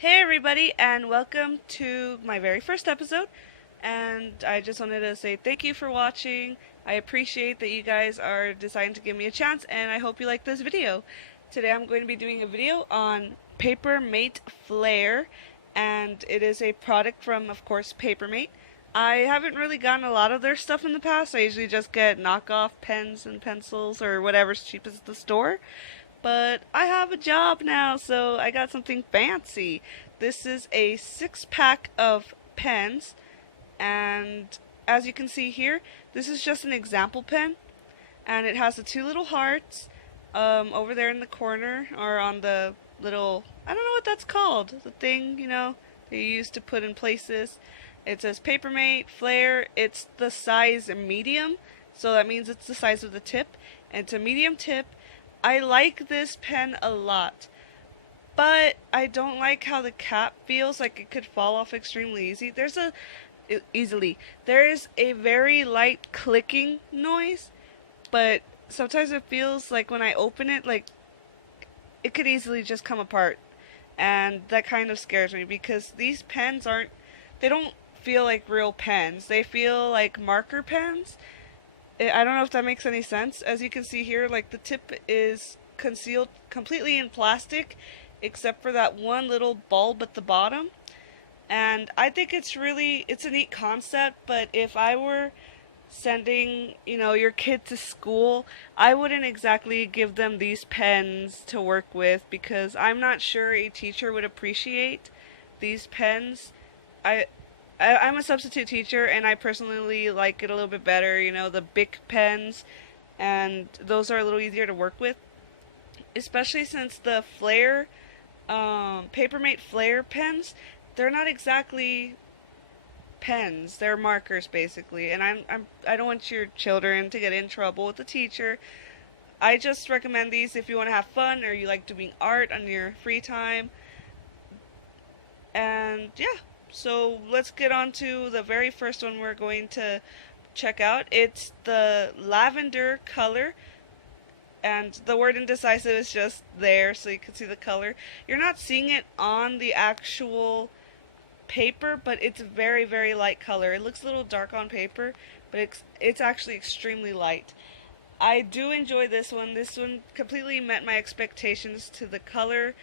Hey everybody, and welcome to my very first episode. And I just wanted to say thank you for watching. I appreciate that you guys are deciding to give me a chance, and I hope you like this video. Today I'm going to be doing a video on Paper Mate Flair, and it is a product from, of course, Paper Mate. I haven't really gotten a lot of their stuff in the past. I usually just get knockoff pens and pencils or whatever's cheapest at the store. But I have a job now, so I got something fancy. This is a 6-pack of pens, and as you can see here, this is just an example pen, and it has the two little hearts over there in the corner, or on the little, I don't know what that's called, the thing, that you use to put in places. It says Papermate, Flair. It's the size medium, so that means it's the size of the tip, and it's a medium tip. I like this pen a lot, but I don't like how the cap feels like it could fall off extremely easily. There's a very light clicking noise, but sometimes it feels like when I open it, like it could easily just come apart. And that kind of scares me because these pens they don't feel like real pens. They feel like marker pens. I don't know if that makes any sense. As you can see here, like the tip is concealed completely in plastic except for that one little bulb at the bottom. And I think it's a neat concept, but if I were sending, your kid to school, I wouldn't exactly give them these pens to work with because I'm not sure a teacher would appreciate these pens. I I'm a substitute teacher, and I personally like it a little bit better. The Bic pens, and those are a little easier to work with, especially since the Flair, Papermate Flair pens, they're not exactly pens. They're markers basically, and I don't want your children to get in trouble with the teacher. I just recommend these if you want to have fun or you like doing art on your free time. And yeah, so let's get on to the very first one we're going to check out. It's the lavender color, and the word indecisive is just there so you can see the color. You're not seeing it on the actual paper, but it's very, very light color. It looks a little dark on paper, but it's actually extremely light. I do enjoy this one. This one completely met my expectations to the color.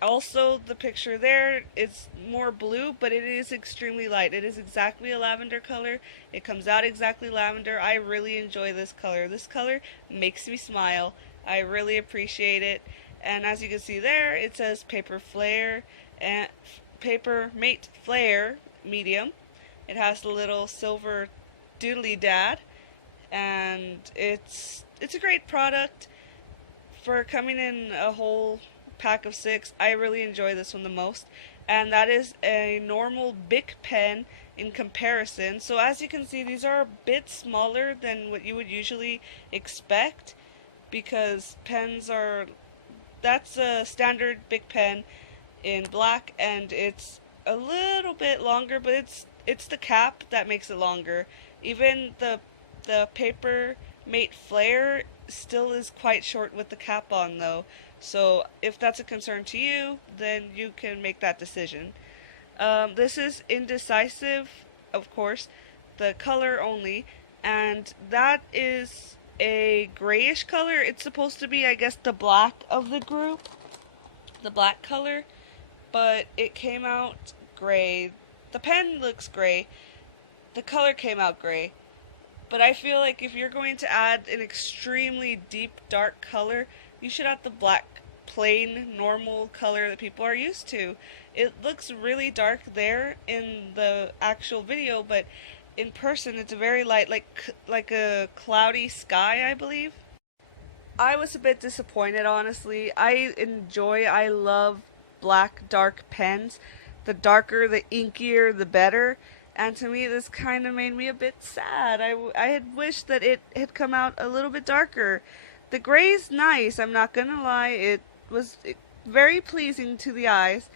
Also, the picture there, it's more blue, but it is extremely light. It is exactly a lavender color. It comes out exactly lavender. I really enjoy this color. This color makes me smile. I really appreciate it. And as you can see there, it says Paper Flair and Paper Mate Flair medium. It has the little silver doodly dad, and it's a great product for coming in a whole pack of 6. I really enjoy this one the most, and that is a normal Bic pen in comparison. So as you can see, these are a bit smaller than what you would usually expect, because that's a standard Bic pen in black, and it's a little bit longer, but it's the cap that makes it longer. Even the Paper Mate Flair still is quite short with the cap on though. So if that's a concern to you, then you can make that decision. This is indecisive, of course, the color only, and that is a grayish color. It's supposed to be, I guess, the black of the group, the black color, but it came out gray. The pen looks gray. The color came out gray. But I feel like if you're going to add an extremely deep dark color, you should add the black, plain, normal color that people are used to. It looks really dark there in the actual video, but in person it's very light, like a cloudy sky, I believe. I was a bit disappointed, honestly. I love black dark pens. The darker, the inkier, the better. And to me, this kind of made me a bit sad. I had wished that it had come out a little bit darker. The gray's nice, I'm not gonna lie. It was very pleasing to the eyes.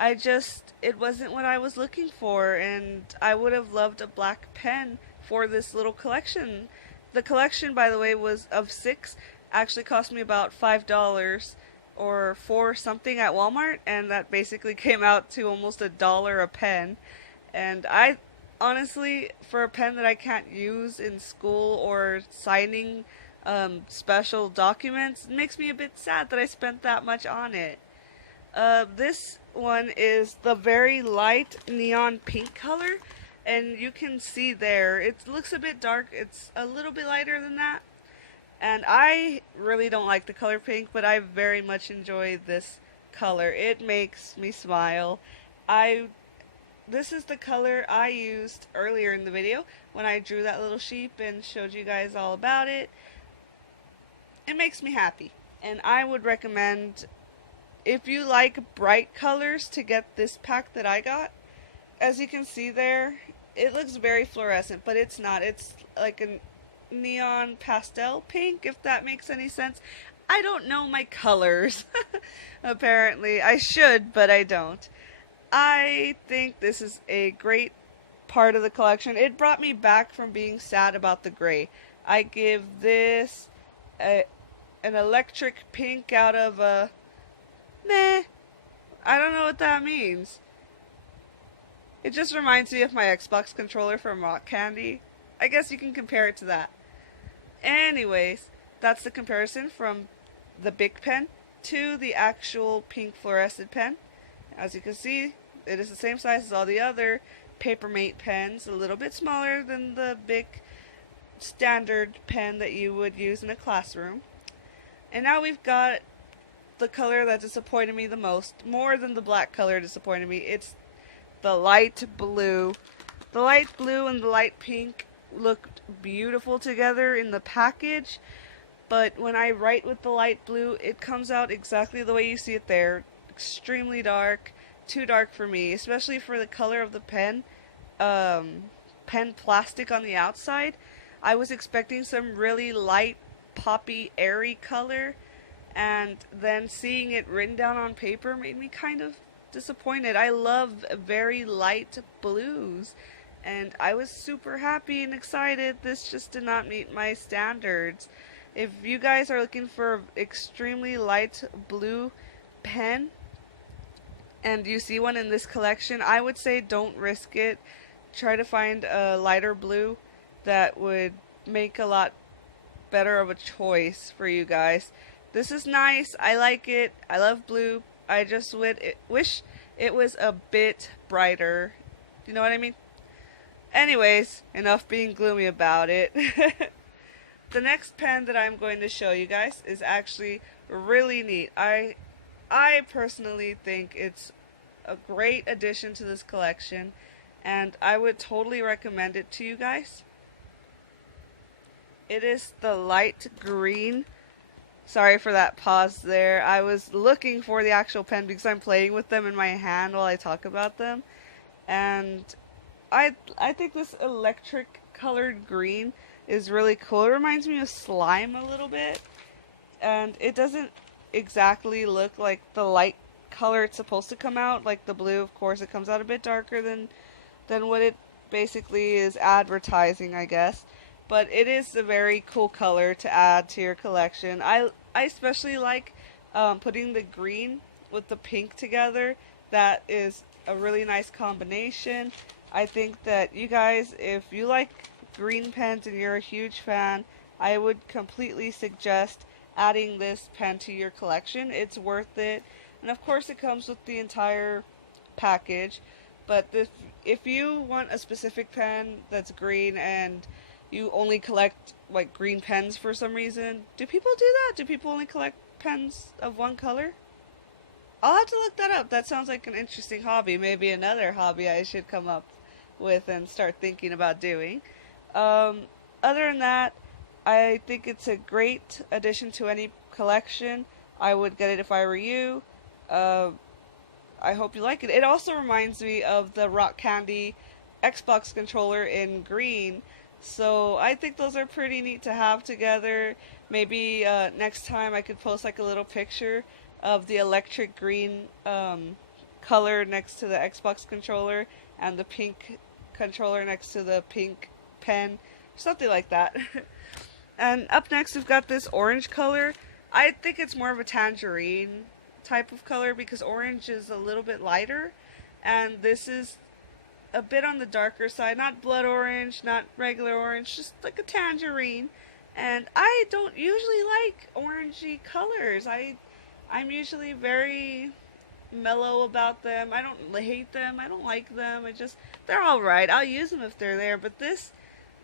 It wasn't what I was looking for, and I would have loved a black pen for this little collection. The collection, by the way, was of 6, actually cost me about $5, or four something at Walmart, and that basically came out to almost $1 a pen. And I honestly, for a pen that I can't use in school or signing special documents, it makes me a bit sad that I spent that much on it. This one is the very light neon pink color, and you can see there, it looks a bit dark, it's a little bit lighter than that. And I really don't like the color pink, but I very much enjoy this color. It makes me smile. I This is the color I used earlier in the video when I drew that little sheep and showed you guys all about it. It makes me happy, and I would recommend, if you like bright colors, to get this pack that I got. As you can see there, it looks very fluorescent, but it's not. It's like a neon pastel pink, if that makes any sense. I don't know my colors. Apparently I should, but I don't. I think this is a great part of the collection. It brought me back from being sad about the gray. I give this an electric pink out of a meh. I don't know what that means. It just reminds me of my Xbox controller from Rock Candy. I guess you can compare it to that. Anyways, that's the comparison from the big pen to the actual pink fluorescent pen. As you can see, it is the same size as all the other Papermate pens, a little bit smaller than the big standard pen that you would use in a classroom. And now we've got the color that disappointed me the most, more than the black color disappointed me. It's the light blue. The light blue and the light pink looked beautiful together in the package, but when I write with the light blue, it comes out exactly the way you see it there. Extremely dark, too dark for me, especially for the color of the pen. Pen plastic on the outside. I was expecting some really light, poppy, airy color, and then seeing it written down on paper made me kind of disappointed. I love very light blues, and I was super happy and excited. This just did not meet my standards. If you guys are looking for an extremely light blue pen and you see one in this collection, I would say don't risk it. Try to find a lighter blue that would make a lot better of a choice for you guys. This is nice. I like it. I love blue. I just wish it was a bit brighter. You know what I mean? Anyways, enough being gloomy about it. The next pen that I'm going to show you guys is actually really neat. I personally think it's a great addition to this collection, and I would totally recommend it to you guys. It is the light green. Sorry for that pause there. I was looking for the actual pen because I'm playing with them in my hand while I talk about them. And I think this electric colored green is really cool. It reminds me of slime a little bit. And it doesn't exactly look like the light color it's supposed to come out. Like the blue, of course, it comes out a bit darker than what it basically is advertising, I guess. But it is a very cool color to add to your collection. I especially like putting the green with the pink together. That is a really nice combination. I think that you guys, if you like green pens and you're a huge fan, I would completely suggest adding this pen to your collection. It's worth it. And of course it comes with the entire package. But if you want a specific pen that's green and you only collect like green pens for some reason, do people do that? Do people only collect pens of one color? I'll have to look that up. That sounds like an interesting hobby. Maybe another hobby I should come up with and start thinking about doing. Other than that, I think it's a great addition to any collection. I would get it if I were you. I hope you like it. It also reminds me of the Rock Candy Xbox controller in green. So I think those are pretty neat to have together. Maybe next time I could post like a little picture of the electric green color next to the Xbox controller and the pink controller next to the pink pen. Something like that. And up next we've got this orange color. I think it's more of a tangerine type of color because orange is a little bit lighter, and this is a bit on the darker side. Not blood orange, not regular orange, just like a tangerine. And I don't usually like orangey colors. I'm usually very mellow about them. I don't hate them. I don't like them. They're all right. I'll use them if they're there, but this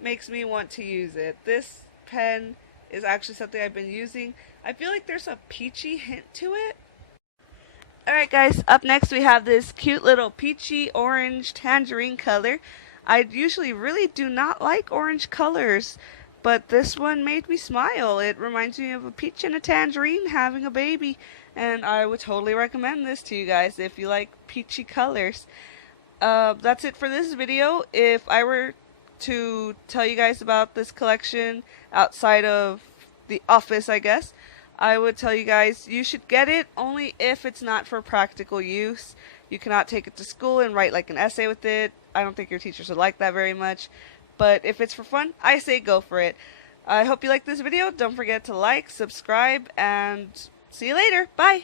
makes me want to use it. This pen is actually something I've been using. I feel like there's a peachy hint to it. Alright guys, up next we have this cute little peachy orange tangerine color. I usually really do not like orange colors, but this one made me smile. It reminds me of a peach and a tangerine having a baby, and I would totally recommend this to you guys if you like peachy colors. That's it for this video. If I were to tell you guys about this collection outside of the office, I guess, I would tell you guys you should get it only if it's not for practical use. You cannot take it to school and write like an essay with it. I don't think your teachers would like that very much. But if it's for fun, I say go for it. I hope you like this video. Don't forget to like, subscribe, and see you later. Bye!